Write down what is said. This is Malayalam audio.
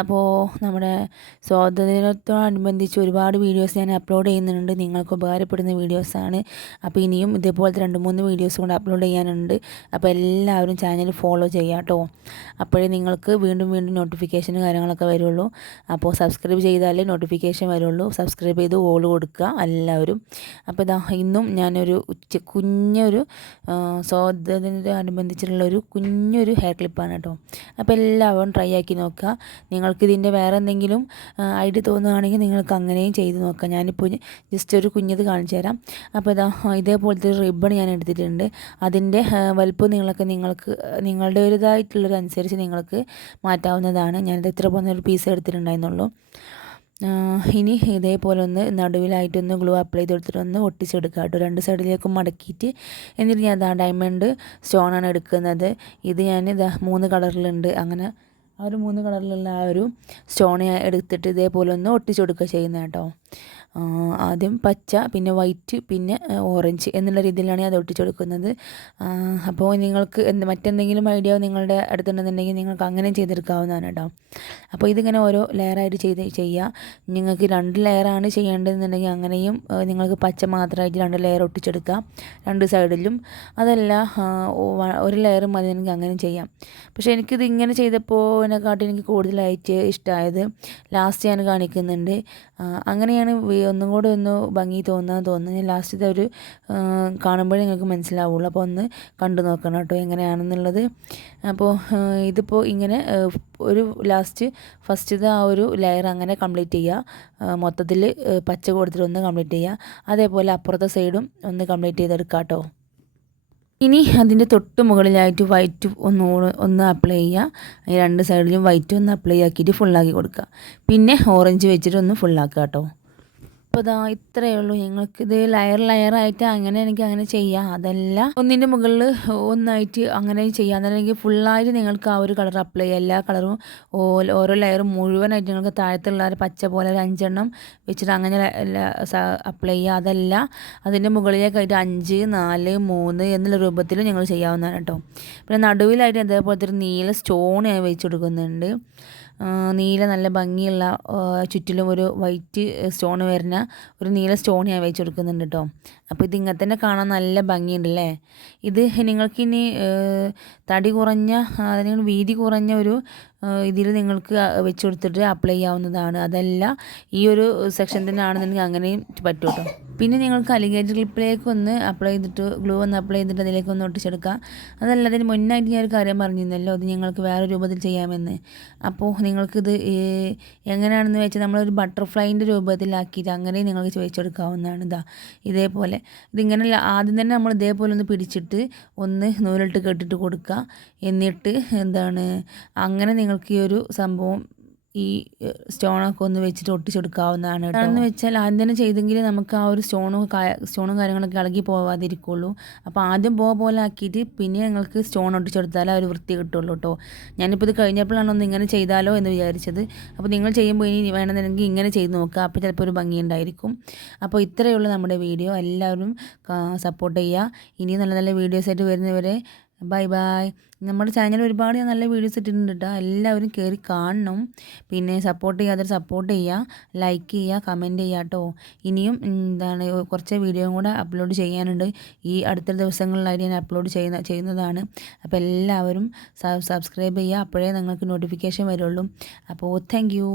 അപ്പോൾ നമ്മുടെ സ്വാതന്ത്ര്യദിനത്തോടനുബന്ധിച്ച് ഒരുപാട് വീഡിയോസ് ഞാൻ അപ്ലോഡ് ചെയ്യുന്നുണ്ട്. നിങ്ങൾക്ക് ഉപകാരപ്പെടുന്ന വീഡിയോസാണ്. അപ്പോൾ ഇനിയും ഇതേപോലത്തെ 2-3 വീഡിയോസ് കൂടെ അപ്ലോഡ് ചെയ്യാനുണ്ട്. അപ്പോൾ എല്ലാവരും ചാനൽ ഫോളോ ചെയ്യുക കേട്ടോ. അപ്പോഴേ നിങ്ങൾക്ക് വീണ്ടും നോട്ടിഫിക്കേഷനും കാര്യങ്ങളൊക്കെ വരുള്ളൂ. അപ്പോൾ സബ്സ്ക്രൈബ് ചെയ്താലേ നോട്ടിഫിക്കേഷൻ വരുള്ളൂ. സബ്സ്ക്രൈബ് ചെയ്ത് ഓൾ കൊടുക്കുക എല്ലാവരും. അപ്പോൾ ഇതാ ഇന്നും ഞാനൊരു കുഞ്ഞൊരു സ്വാതന്ത്ര്യത്തോടനുബന്ധിച്ചിട്ടുള്ളൊരു കുഞ്ഞൊരു ഹെയർ ക്ലിപ്പാണ് കേട്ടോ. അപ്പോൾ എല്ലാവരും ട്രൈ ആക്കി നോക്കുക. നിങ്ങൾക്കിതിൻ്റെ വേറെ എന്തെങ്കിലും ഐഡിയ തോന്നുകയാണെങ്കിൽ നിങ്ങൾക്ക് അങ്ങനെയും ചെയ്ത് നോക്കാം. ഞാനിപ്പോൾ ജസ്റ്റ് ഒരു കുഞ്ഞത് കാണിച്ചു തരാം. അപ്പോൾ ഇതേപോലത്തെ ഒരു റിബൺ ഞാൻ എടുത്തിട്ടുണ്ട്. അതിൻ്റെ വലുപ്പം നിങ്ങൾക്ക് നിങ്ങളുടെ ഒരിതായിട്ടുള്ളൊരനുസരിച്ച് നിങ്ങൾക്ക് മാറ്റാവുന്നതാണ്. ഞാനിത് ഇത്ര പോകുന്നൊരു പീസ് എടുത്തിട്ടുണ്ടായിരുന്നുള്ളൂ. ഇനി ഇതേപോലെ ഒന്ന് നടുവിലായിട്ടൊന്ന് ഗ്ലൂ അപ്ലൈ ചെയ്ത് കൊടുത്തിട്ടൊന്ന് ഒട്ടിച്ചെടുക്കുക കേട്ടോ. 2 സൈഡിലേക്കും മടക്കിയിട്ട്. എന്നിട്ട് ഞാൻ ഡയമണ്ട് സ്റ്റോണാണ് എടുക്കുന്നത്. ഇത് ഞാൻ 3 കളറിലുണ്ട്. അങ്ങനെ ആ ഒരു 3 കളറിലുള്ള ആ ഒരു സ്റ്റോൺ എടുത്തിട്ട് ഇതേപോലെ ഒന്ന് ഒട്ടിച്ചു കൊടുക്കുക ചെയ്യുന്നത് കേട്ടോ. ആദ്യം പച്ച, പിന്നെ വൈറ്റ്, പിന്നെ ഓറഞ്ച് എന്നുള്ള രീതിയിലാണ് അത് ഒട്ടിച്ചു കൊടുക്കുന്നത്. അപ്പോൾ നിങ്ങൾക്ക് മറ്റെന്തെങ്കിലും ഐഡിയ നിങ്ങളുടെ അടുത്തുണ്ടെന്നുണ്ടെങ്കിൽ നിങ്ങൾക്ക് അങ്ങനെ ചെയ്തെടുക്കാവുന്നതാണ് കേട്ടോ. അപ്പോൾ ഇതിങ്ങനെ ഓരോ ലെയറായിട്ട് ചെയ്യുക. നിങ്ങൾക്ക് 2 ലെയറാണ് ചെയ്യേണ്ടതെന്നുണ്ടെങ്കിൽ അങ്ങനെയും നിങ്ങൾക്ക് പച്ച മാത്രമായിട്ട് 2 ലെയർ ഒട്ടിച്ചെടുക്കാം 2 സൈഡിലും. അതല്ല ഒരു ലെയർ മതി എനിക്ക് അങ്ങനെ ചെയ്യാം. പക്ഷേ എനിക്കിത് ഇങ്ങനെ ചെയ്തപ്പോൾ ഇതിനെക്കാട്ടും എനിക്ക് കൂടുതലായിട്ട് ഇഷ്ടമായത് ലാസ്റ്റ് ഞാൻ കാണിക്കുന്നുണ്ട്. അങ്ങനെയാണ് ഒന്നും കൂടെ ഒന്ന് ഭംഗി തോന്നുന്നത്. ഞാൻ ലാസ്റ്റത്തെ ഒരു കാണുമ്പോഴേ നിങ്ങൾക്ക് മനസ്സിലാവുള്ളൂ. അപ്പോൾ ഒന്ന് കണ്ടു നോക്കണം കേട്ടോ എങ്ങനെയാണെന്നുള്ളത്. അപ്പോൾ ഇതിപ്പോൾ ഇങ്ങനെ ഒരു ഫസ്റ്റത്തെ ആ ഒരു ലെയർ അങ്ങനെ കംപ്ലീറ്റ് ചെയ്യുക. മൊത്തത്തിൽ പച്ച കൊടുത്തിട്ട് ഒന്ന് കംപ്ലീറ്റ് ചെയ്യുക. അതേപോലെ അപ്പുറത്തെ സൈഡും ഒന്ന് കംപ്ലീറ്റ് ചെയ്തെടുക്കാം കേട്ടോ. ഇനി അതിൻ്റെ തൊട്ട് മുകളിലായിട്ട് വൈറ്റ് ഒന്ന് അപ്ലൈ ചെയ്യുക. 2 സൈഡിലും വൈറ്റ് ഒന്ന് അപ്ലൈ ആക്കിയിട്ട് ഫുള്ളാക്കി കൊടുക്കുക. പിന്നെ ഓറഞ്ച് വെച്ചിട്ട് ഒന്ന് ഫുള്ളാക്കുക കേട്ടോ. അപ്പോൾ ഇത്രയേ ഉള്ളൂ. ഞങ്ങൾക്കിത് ലെയറായിട്ട് എനിക്ക് അങ്ങനെ ചെയ്യാം. അതല്ല ഒന്നിൻ്റെ മുകളിൽ ഒന്നായിട്ട് അങ്ങനെ ചെയ്യാം. അതല്ലെങ്കിൽ ഫുള്ളായിട്ട് നിങ്ങൾക്ക് ആ ഒരു കളർ അപ്ലൈ ചെയ്യുക. എല്ലാ കളറും ഓരോ ലെയറും മുഴുവനായിട്ട് നിങ്ങൾക്ക് താഴത്തുള്ള ഒരു പച്ച പോലെ ഒരു 5 എണ്ണം വെച്ചിട്ട് അങ്ങനെ അപ്ലൈ ചെയ്യുക. അതല്ല അതിൻ്റെ മുകളിലേക്കായിട്ട് 5, 4, 3 എന്നുള്ള രൂപത്തിൽ നിങ്ങൾ ചെയ്യാവുന്നതാണ് കേട്ടോ. പിന്നെ നടുവിലായിട്ട് അതേപോലത്തെ ഒരു നീല സ്റ്റോൺ ഞാൻ വെച്ച് കൊടുക്കുന്നുണ്ട്. നീല നല്ല ഭംഗിയുള്ള ചുറ്റിലും ഒരു വൈറ്റ് സ്റ്റോൺ വരുന്ന ഒരു നീല സ്റ്റോൺ ഞാൻ വെച്ച് കൊടുക്കുന്നുണ്ട് കേട്ടോ. അപ്പോൾ ഇതിങ്ങനെ തന്നെ കാണാൻ നല്ല ഭംഗിയുണ്ടല്ലേ. ഇത് നിങ്ങൾക്കിനി തടി കുറഞ്ഞ അതിന് വീതി കുറഞ്ഞ ഒരു ഇതിൽ നിങ്ങൾക്ക് വെച്ച് കൊടുത്തിട്ട് അപ്ലൈ ചെയ്യാവുന്നതാണ്. അതല്ല ഈ ഒരു സെക്ഷൻ തന്നെ ആണെന്നുണ്ടെങ്കിൽ അങ്ങനെയും പറ്റും കേട്ടോ. പിന്നെ നിങ്ങൾക്ക് അലിഗേറ്റർ ക്ലിപ്പിലേക്ക് ഒന്ന് അപ്ലൈ ചെയ്തിട്ട് ഗ്ലൂ ഒന്ന് അപ്ലൈ ചെയ്തിട്ട് അതിലേക്ക് ഒന്ന് ഒട്ടിച്ചെടുക്കാം. അതല്ല അതിന് മുന്നായിട്ട് ഞാനൊരു കാര്യം പറഞ്ഞിരുന്നല്ലോ, അത് നിങ്ങൾക്ക് വേറെ രൂപത്തിൽ ചെയ്യാമെന്ന്. അപ്പോൾ നിങ്ങൾക്കിത് എങ്ങനെയാണെന്ന് വെച്ചാൽ നമ്മളൊരു ബട്ടർഫ്ലൈൻ്റെ രൂപത്തിലാക്കിയിട്ട് അങ്ങനെ നിങ്ങൾക്ക് വെച്ചെടുക്കാവുന്നതാണ്. ഇതേപോലെ ഇതിങ്ങനെ ആദ്യം തന്നെ നമ്മൾ ഇതേപോലെ ഒന്ന് പിടിച്ചിട്ട് ഒന്ന് നൂലിട്ട് കെട്ടിട്ട് കൊടുക്കുക. എന്നിട്ട് അങ്ങനെ നിങ്ങൾക്ക് ഈ ഒരു സംഭവം ഈ സ്റ്റോണൊക്കെ ഒന്ന് വെച്ചിട്ട് ഒട്ടിച്ചെടുക്കാവുന്നതാണ് കേട്ടോ. എന്ന് വെച്ചാൽ ആദ്യം തന്നെ ചെയ്തെങ്കിൽ നമുക്ക് ആ ഒരു സ്റ്റോണും കാര്യങ്ങളൊക്കെ ഇളകി പോവാതിരിക്കുള്ളൂ. അപ്പോൾ ആദ്യം പോലെ ആക്കിയിട്ട് പിന്നെ നിങ്ങൾക്ക് സ്റ്റോൺ ഒട്ടിച്ചെടുത്താലേ ആ ഒരു വൃത്തി കിട്ടുള്ളൂ കേട്ടോ. ഞാനിപ്പോൾ ഇത് കഴിഞ്ഞപ്പോഴാണ് ഒന്ന് ഇങ്ങനെ ചെയ്താലോ എന്ന് വിചാരിച്ചത്. അപ്പോൾ നിങ്ങൾ ചെയ്യുമ്പോൾ ഇനി വേണമെന്നുണ്ടെങ്കിൽ ഇങ്ങനെ ചെയ്ത് നോക്കുക. അപ്പോൾ ചിലപ്പോൾ ഒരു ഭംഗി ഉണ്ടായിരിക്കും. അപ്പോൾ ഇത്രയേ ഉള്ളൂ നമ്മുടെ വീഡിയോ. എല്ലാവരും സപ്പോർട്ട് ചെയ്യുക. ഇനി നല്ല നല്ല വീഡിയോസായിട്ട് വരുന്നവരെ ബൈ. നമ്മുടെ ചാനൽ ഒരുപാട് നല്ല വീഡിയോസ് ഇട്ടിട്ടുണ്ട് കേട്ടോ. എല്ലാവരും കയറി കാണണം. പിന്നെ സപ്പോർട്ട് ചെയ്യുക, ലൈക്ക് ചെയ്യുക, കമൻറ്റ് ചെയ്യുക കേട്ടോ. ഇനിയും കുറച്ച് വീഡിയോയും കൂടെ അപ്ലോഡ് ചെയ്യാനുണ്ട്. ഈ അടുത്ത ദിവസങ്ങളിലായിട്ട് ഞാൻ അപ്ലോഡ് ചെയ്യുന്നതാണ്. അപ്പോൾ എല്ലാവരും സബ്സ്ക്രൈബ് ചെയ്യുക. അപ്പോഴേ നിങ്ങൾക്ക് നോട്ടിഫിക്കേഷൻ വരുള്ളൂ. അപ്പോൾ താങ്ക് യു.